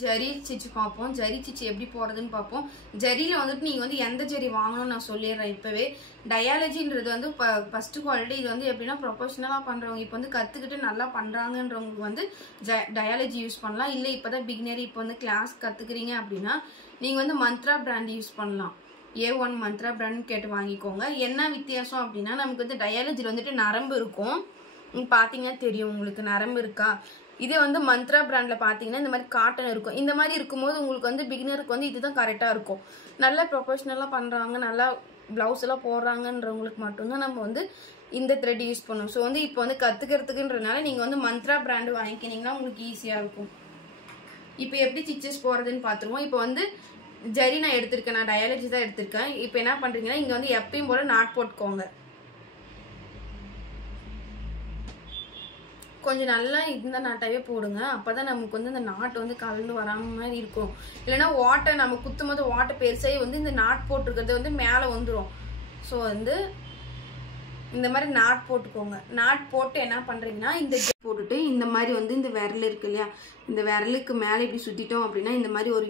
Zari stitch பார்ப்போம். Zari stitch எப்படி போறதுன்னு பார்ப்போம். ஜரியில வந்துட்டு நீங்க வந்து எந்த ஜரி வாங்கணும்னு நான் சொல்லிடுறேன் இப்பவே. டயாலஜின்றது வந்து ஃபர்ஸ்ட் குவாலிட்டி. இது வந்து எப்படின்னா ப்ரொஃபஷனலா பண்றவங்க இப்போ வந்து கத்துக்கிட்டு நல்லா பண்றாங்கன்றவங்களுக்கு வந்து டயாலஜி யூஸ் பண்ணலாம். இல்லை இப்பதான் பிகினர் இப்போ வந்து கிளாஸ் கத்துக்கிறீங்க அப்படின்னா நீங்க வந்து மந்த்ரா பிராண்ட் யூஸ் பண்ணலாம். A1 மந்த்ரா பிராண்ட் கேட்டு வாங்கிக்கோங்க. என்ன வித்தியாசம் அப்படின்னா நமக்கு வந்து டயாலஜில வந்துட்டு நரம்பு இருக்கும். பாத்தீங்கன்னா தெரியும் உங்களுக்கு நரம்பு இருக்கா. இதே வந்து மந்த்ரா பிராண்ட்ல பாத்தீங்கன்னா இந்த மாதிரி காட்டன் இருக்கும். இந்த மாதிரி இருக்கும்போது உங்களுக்கு வந்து பிகினருக்கு வந்து இதுதான் கரெக்டா இருக்கும். நல்லா ப்ரொஃபஷனலா பண்றாங்க, நல்லா பிளவுஸ் எல்லாம் போடுறாங்கன்றவங்களுக்கு மட்டும்தான் நம்ம வந்து இந்த த்ரெட் யூஸ் பண்ணுவோம். ஸோ வந்து இப்போ வந்து கத்துக்கிறதுக்குன்றதுனால நீங்க வந்து மந்த்ரா பிராண்ட் வாங்கிக்கினீங்கன்னா உங்களுக்கு ஈஸியா இருக்கும். இப்போ எப்படி ஸ்டிச்சஸ் போறதுன்னு பாத்துருவோம். இப்போ வந்து ஜரி நான் எடுத்திருக்கேன், நான் டயாலஜி தான் எடுத்திருக்கேன். இப்போ என்ன பண்றீங்கன்னா இங்க வந்து எப்பயும் போல நாட் போட்டுக்கோங்க. கொஞ்சம் நல்லா இந்த நாட்டாவே போடுங்க. அப்பதான் நமக்கு வந்து இந்த நாட்டு வந்து கலந்து வராம மாதிரி இருக்கும். இல்லைன்னா வாட்டை நம்ம குத்தும் போது வாட்டை பெருசாகி வந்து இந்த நாட் போட்டிருக்கிறது வந்து மேலே வந்துடும். ஸோ வந்து இந்த மாதிரி நாட் போட்டுக்கோங்க. நாட் போட்டு என்ன பண்றீங்கன்னா இந்த போட்டுட்டு இந்த மாதிரி வந்து இந்த விரல் இருக்கு இல்லையா, இந்த விரலுக்கு மேலே இப்படி சுத்திட்டோம் அப்படின்னா இந்த மாதிரி ஒரு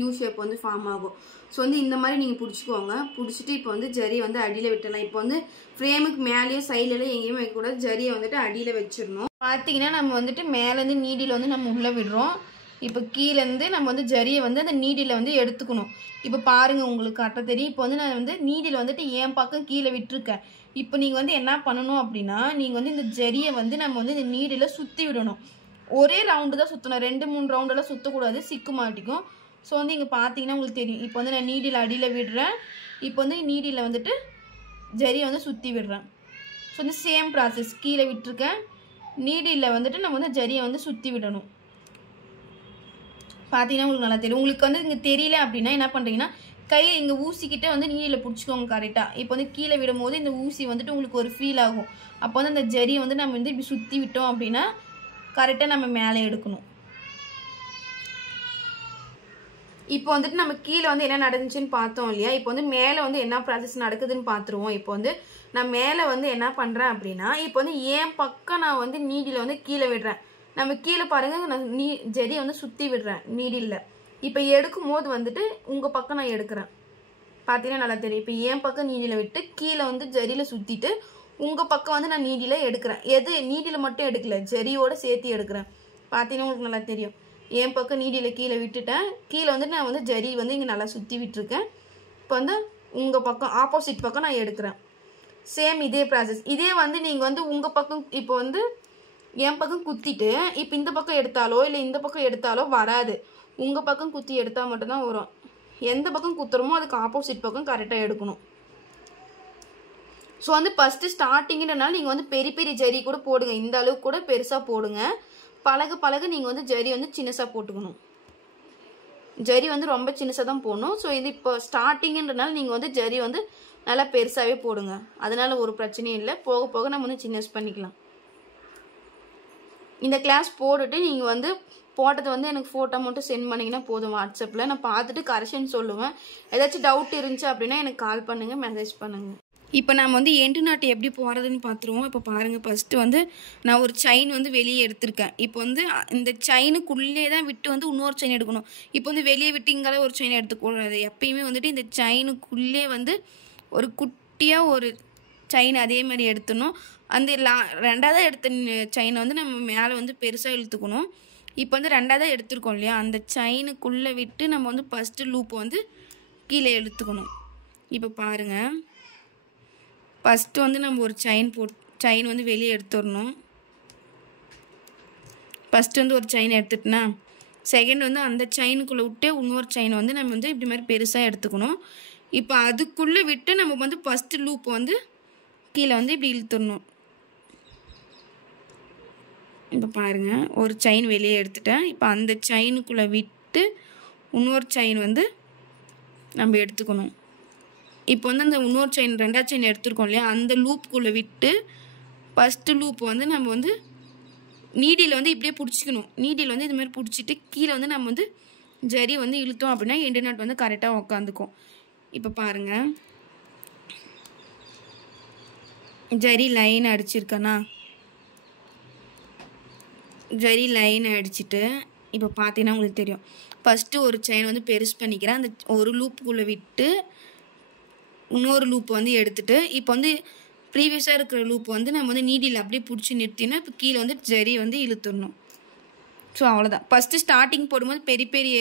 யூ ஷேப் வந்து ஃபார்ம் ஆகும். ஸோ வந்து இந்த மாதிரி நீங்க பிடிச்சிக்கோங்க. பிடிச்சிட்டு இப்போ வந்து ஜரியை வந்து அடியில விட்டலாம். இப்போ வந்து ஃப்ரேமுக்கு மேலேயோ சைட்ல எங்கேயுமே வைக்கக்கூடாது. ஜரியை வந்துட்டு அடியில வச்சிடணும். பார்த்தீங்கன்னா நம்ம வந்துட்டு மேலேருந்து நீடியில் வந்து நம்ம உள்ள விடுறோம். இப்போ கீழேருந்து நம்ம வந்து ஜரியை வந்து அந்த நீடியில் வந்து எடுத்துக்கணும். இப்போ பாருங்க உங்களுக்கு கரெக்டாக தெரியும். இப்போ வந்து நான் வந்து நீடியில் வந்துட்டு என் பக்கம் கீழே விட்டுருக்கேன். இப்போ நீங்கள் வந்து என்ன பண்ணணும் அப்படின்னா நீங்கள் வந்து இந்த ஜரியை வந்து நம்ம வந்து இந்த நீடியில் சுற்றி விடணும். ஒரே ரவுண்டு தான் சுற்றணும். 2-3 ரவுண்டெல்லாம் சுற்றக்கூடாது, சிக்கு மாட்டிக்கும். ஸோ வந்து இங்கே பார்த்தீங்கன்னா உங்களுக்கு தெரியும். இப்போ வந்து நான் நீடியில் அடியில் விடுறேன். இப்போ வந்து நீடியில் வந்துட்டு ஜரியை வந்து சுற்றி விடுறேன். ஸோ வந்து சேம் ப்ராசஸ். கீழே விட்டுருக்கேன், நீடியில் வந்துட்டு நம்ம வந்து ஜரியை வந்து சுற்றி விடணும். பார்த்தீங்கன்னா உங்களுக்கு நல்லா தெரியும். உங்களுக்கு வந்து இங்கே தெரியல அப்படின்னா என்ன பண்ணுறீங்கன்னா கையை இங்கே ஊசிக்கிட்டே வந்து நீடியில் பிடிச்சிக்கோங்க கரெக்டாக. இப்போ வந்து கீழே விடும் போது இந்த ஊசி வந்துட்டு உங்களுக்கு ஒரு ஃபீல் ஆகும். அப்போ வந்து அந்த ஜரியை வந்து நம்ம வந்து இப்படி சுற்றி விட்டோம் அப்படின்னா கரெக்டாக நம்ம மேலே எடுக்கணும். இப்போ வந்துட்டு நம்ம கீழே வந்து என்ன நடந்துச்சுன்னு பார்த்தோம் இல்லையா. இப்போ வந்து மேலே வந்து என்ன ப்ராசஸ் நடக்குதுன்னு பார்த்துருவோம். இப்போ வந்து நான் மேலே வந்து என்ன பண்ணுறேன் அப்படின்னா இப்போ வந்து என் பக்கம் நான் வந்து நீடியில் வந்து கீழே விடுறேன். நம்ம கீழே பாருங்க, நான் ஜரியை வந்து சுற்றி விடுறேன் நீடியில். இப்போ எடுக்கும் போது வந்துட்டு உங்கள் பக்கம் நான் எடுக்கிறேன். பார்த்தீங்கன்னா நல்லா தெரியும். இப்போ என் பக்கம் நீடியில் விட்டு கீழே வந்து ஜரியில் சுற்றிட்டு உங்கள் பக்கம் வந்து நான் நீடியில் எடுக்கிறேன். எது நீடியில் மட்டும் எடுக்கல, ஜரியோட சேர்த்து எடுக்கிறேன். பார்த்தீங்கன்னா உங்களுக்கு நல்லா தெரியும். என் பக்கம் நீடியில் கீழே விட்டுட்டேன். கீழே வந்துட்டு நான் வந்து ஜரி வந்து இங்கே நல்லா சுற்றி விட்டுருக்கேன். இப்போ வந்து உங்கள் பக்கம் ஆப்போசிட் பக்கம் நான் எடுக்கிறேன். சேம் இதே ப்ராசஸ். இதே வந்து நீங்கள் வந்து உங்கள் பக்கம் இப்போ வந்து என் பக்கம் குத்திட்டு இப்போ இந்த பக்கம் எடுத்தாலோ இல்லை இந்த பக்கம் எடுத்தாலோ வராது. உங்கள் பக்கம் குத்தி எடுத்தால் மட்டும்தான் வரும். எந்த பக்கம் குத்துறமோ அதுக்கு ஆப்போசிட் பக்கம் கரெக்டாக எடுக்கணும். ஸோ வந்து ஃபஸ்ட்டு ஸ்டார்டிங்கிறனால நீங்கள் வந்து பெரிய பெரிய ஜரி கூட போடுங்க. இந்த அளவுக்கு கூட பெருசாக போடுங்க. பழக பழக நீங்கள் வந்து ஜரி வந்து சின்னசாக போட்டுக்கணும். ஜரி வந்து ரொம்ப சின்னசாக தான் போடணும். ஸோ இது இப்போ ஸ்டார்டிங்கிறனால நீங்கள் வந்து ஜரி வந்து நல்லா பெருசாகவே போடுங்க. அதனால ஒரு பிரச்சனையும் இல்லை. போக போக நம்ம வந்து சின்னஸ் பண்ணிக்கலாம். இந்த கிளாஸ் போட்டுட்டு நீங்கள் வந்து போட்டது வந்து எனக்கு ஃபோட்டோ மட்டும் சென்ட் பண்ணிங்கன்னா போதும் வாட்ஸ்அப்பில். நான் பார்த்துட்டு கரெக்ஷன் சொல்லுவேன். ஏதாச்சும் டவுட் இருந்துச்சு அப்படின்னா எனக்கு கால் பண்ணுங்கள், மெசேஜ் பண்ணுங்கள். இப்போ நம்ம வந்து எண்டு நாட்டு எப்படி போகிறதுன்னு பார்த்துருவோம். இப்போ பாருங்கள், ஃபஸ்ட்டு வந்து நான் ஒரு செயின் வந்து வெளியே எடுத்திருக்கேன். இப்போ வந்து இந்த செயினுக்குள்ளே தான் விட்டு வந்து இன்னொரு செயின் எடுக்கணும். இப்போ வந்து வெளியே விட்டு இங்கே ஒரு செயின் எடுத்துக்கூடாது. எப்பயுமே வந்துட்டு இந்த செயினுக்குள்ளே வந்து ஒரு குட்டியாக ஒரு செயின் அதே மாதிரி எடுத்துடணும். அந்த ரெண்டாவது எடுத்த செயினை வந்து நம்ம மேலே வந்து பெருசாக இழுத்துக்கணும். இப்போ வந்து ரெண்டாவது எடுத்துருக்கோம் இல்லையா, அந்த செயினுக்குள்ளே விட்டு நம்ம வந்து ஃபஸ்ட்டு லூப்பை வந்து கீழே இழுத்துக்கணும். இப்போ பாருங்கள், ஃபஸ்ட்டு வந்து நம்ம ஒரு செயின் வந்து வெளியே எடுத்துடணும். ஃபஸ்ட்டு வந்து ஒரு செயின் எடுத்துட்டுனா செகண்ட் வந்து அந்த செயினுக்குள்ளே விட்டே இன்னொரு செயினை வந்து நம்ம வந்து இப்படி மாதிரி பெருசாக எடுத்துக்கணும். இப்போ அதுக்குள்ளே விட்டு நம்ம வந்து ஃபஸ்ட்டு லூப்பை வந்து கீழே வந்து இப்படி இழுத்துடணும். இப்போ பாருங்கள், ஒரு செயின் வெளியே எடுத்துட்டேன். இப்போ அந்த செயினுக்குள்ளே விட்டு இன்னொரு செயின் வந்து நம்ம எடுத்துக்கணும். இப்போ வந்து அந்த இன்னொரு செயின் ரெண்டாவது செயின் எடுத்துருக்கோம் இல்லையா, அந்த லூப்புக்குள்ளே விட்டு ஃபஸ்ட்டு லூப் வந்து நம்ம வந்து நீடியில் வந்து இப்படியே பிடிச்சிக்கணும். நீடியில் வந்து இதுமாதிரி பிடிச்சிட்டு கீழே வந்து நம்ம வந்து ஜரி வந்து இழுத்தோம் அப்படின்னா எண்டு நாட் வந்து கரெக்டாக உக்காந்துக்கும். இப்போ பாருங்கள், ஜரி லைன் அடிச்சிருக்கேனா, ஜரி லைன் அடிச்சுட்டு இப்போ பார்த்தீங்கன்னா உங்களுக்கு தெரியும். ஃபஸ்ட்டு ஒரு செயின் வந்து பெருசு பண்ணிக்கிறேன். அந்த ஒரு லூப்புக்குள்ளே விட்டு இன்னொரு லூப் வந்து எடுத்துகிட்டு இப்போ வந்து ப்ரீவியஸாக இருக்கிற லூப் வந்து நம்ம வந்து நீடியில் அப்படியே பிடிச்சி நிறுத்தினா இப்போ கீழே வந்து ஜரி வந்து இழுத்துடணும். ஸோ அவ்வளோதான். ஃபஸ்ட்டு ஸ்டார்டிங் போடும்போது பெரிய பெரிய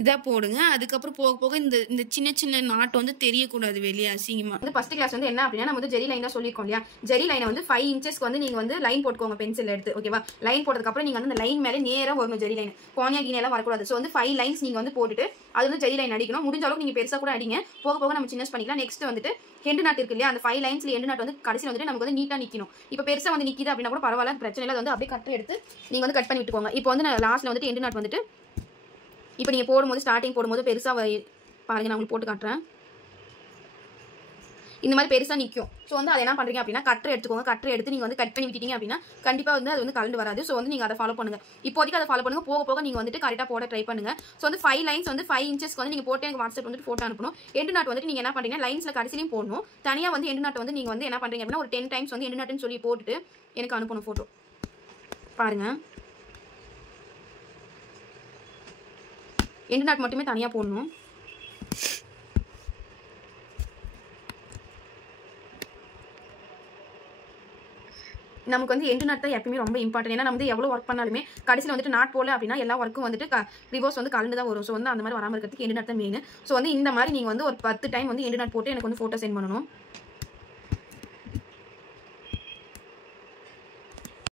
இதாக போடுங்க. அதுக்கப்புறம் போக போக இந்த சின்ன சின்ன நாட்டு வந்து தெரியக்கூடாது வெளியே அசிங்கமாக. வந்து ஃபஸ்ட் கிளாஸ் வந்து என்ன அப்படின்னா நம்ம வந்து ஜெரி லைன் தான் சொல்லியிருக்கோம் இல்லையா. ஜெரி லைனை வந்து 5 இன்ச்சஸ்க்கு வந்து நீங்கள் வந்து லைன் போட்டுக்கோங்க பென்சில் எடுத்து. ஓகேவா? லைன் போட்டதுக்கப்புறம் நீங்கள் வந்து அந்த லைன் மேலே நேராக வரணும் ஜெரி லைன். கோனியா கீனெல்லாம் வரக்கூடாது. ஸோ வந்து 5 லைன்ஸ் நீங்கள் வந்து போட்டுட்டு அது வந்து ஜெரி லைன் அடிக்கணும். முடிஞ்ச அளவுக்கு நீங்கள் பெருசாக கூட அடிங்க. போக போக நம்ம சின்னஸ் பண்ணிக்கலாம். நெக்ஸ்ட் வந்துட்டு ஹெண்டு நாட் இருக்கு இல்லையா, அந்த 5 லைன்ஸ்ல எண்டு நாட் வந்து கடைசியில் வந்துட்டு நமக்கு வந்து நீட்டாக நிற்கணும். இப்போ பெருசாக வந்து நிற்கிது அப்படின்னா கூட பரவாயில்ல, பிரச்சனை இல்லை. அது வந்து அப்படியே கட்டை எடுத்து நீங்கள் வந்து கட் பண்ணி விட்டுக்கோங்க. இப்போ வந்து நான் லாஸ்ட்டில் வந்துட்டு எண்டு நாட் வந்துட்டு இப்போ நீங்கள் போடும்போது ஸ்டார்டிங் போடும்போது பெருசாக பாருங்கள், நான் உங்களுக்கு போட்டு காட்டுறேன். இந்த மாதிரி பெருசாக நிற்கும். ஸோ வந்து அதை என்ன பண்ணுறீங்க அப்படின்னா கட்டரை எடுத்துக்கோங்க. கட்டரை எடுத்து நீங்கள் வந்து கட் பண்ணி விட்டீங்க அப்படின்னா கண்டிப்பாக வந்து அது வந்து கலந்து வராது. ஸோ வந்து நீங்கள் அதை ஃபாலோ பண்ணுங்கள். இப்போதைக்கு அதை ஃபாலோ பண்ணுங்கள். போக போக நீங்கள் வந்துட்டு கரெக்டாக போட ட்ரை பண்ணுங்கள். ஸோ வந்து 5 லைன்ஸ் வந்து 5 இன்ச்சஸ்க்கு வந்து நீங்கள் போட்டு எனக்கு வாட்ஸ்அப் வந்துட்டு ஃபோட்டோ அனுப்பணும். எண்டு நாட் வந்துட்டு நீங்கள் என்ன பண்ணுறீங்க, லைன்ஸில் கடைசிலையும் போடணும். தனியாக வந்து எண்டு நாட் வந்து நீங்கள் வந்து என்ன பண்ணுறீங்க அப்படின்னா ஒரு 10 டைம்ஸ் வந்து எண்டு நாட்டுன்னு சொல்லி போட்டுட்டு எனக்கு அனுப்பணும் ஃபோட்டோ. பாருங்கள், எண்டு நாட் மட்டுமே தனியாக போடணும். நமக்கு வந்து எண்டு நாட் தான் எப்பயுமே ரொம்ப இம்பார்ட்டன்ட். ஏன்னா நம்ம வந்து எவ்வளோ ஒர்க் பண்ணாலுமே கடைசியில் வந்துட்டு நாட் போடல அப்படின்னா எல்லா ஒர்க்கும் வந்துட்டு ரிவர்ஸ் வந்து கலந்து தான் வரும். ஸோ வந்து அந்த மாதிரி வராமல் இருக்கிறதுக்கு எண்டு நாட் தான் மெயின். ஸோ வந்து இந்த மாதிரி நீங்கள் வந்து ஒரு 10 டைம் வந்து எண்டு நாட் போட்டு எனக்கு வந்து ஃபோட்டோ சென்ட் பண்ணணும்.